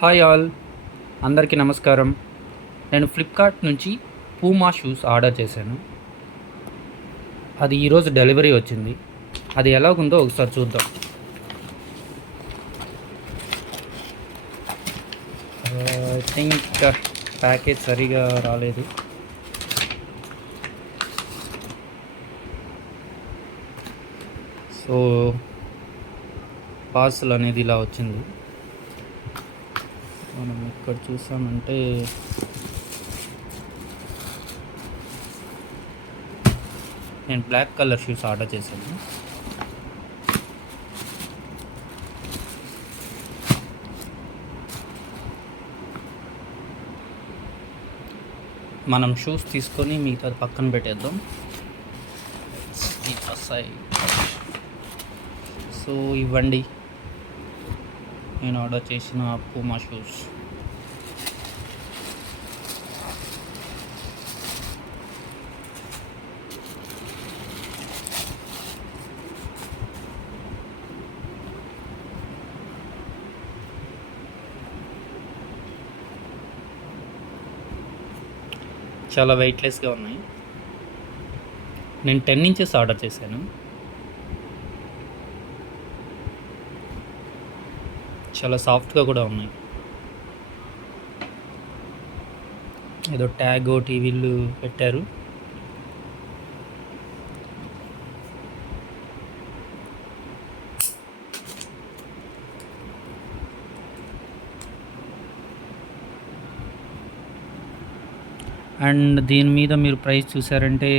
Hi all, అందరికీ నమస్కారం. నేను ఫ్లిప్కార్ట్ నుంచి పూమా షూస్ ఆర్డర్ చేశాను. అది ఈరోజు డెలివరీ వచ్చింది. అది ఎలాగుందో ఒకసారి చూద్దాం. ఐ థింక్ ప్యాకేజ్ సరిగా రాలేదు. సో పార్సల్ అనేది ఇలా వచ్చింది. మనం ఇక్కడ చూసామంటే నేను బ్లాక్ కలర్ షూస్ ఆర్డర్ చేశాను. మనం షూస్ తీసుకొని మిగతా పక్కన పెట్టేద్దాం. సో ఇవ్వండి నేను ఆర్డర్ చేసిన పూమా షూస్. చాలా వెయిట్లెస్గా ఉన్నాయి. నేను 10 ఇంచెస్ ఆర్డర్ చేశాను. చాలా సాఫ్ట్గా కూడా ఉన్నాయి. ఏదో ట్యాగ్ ఒకటి వీళ్ళు పెట్టారు. అండ్ దీని మీద మీరు ప్రైస్ చూసారంటే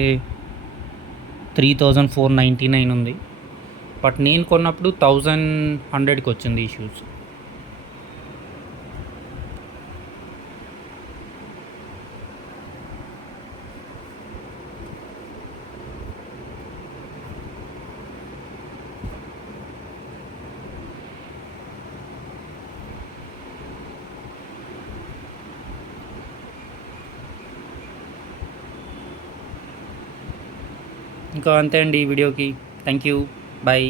3499 ఉంది. బట్ నేను కొన్నప్పుడు 1100కి వచ్చింది ఈ షూస్. ఇంకా అంతే అండి ఈ వీడియోకి. Thank you, bye.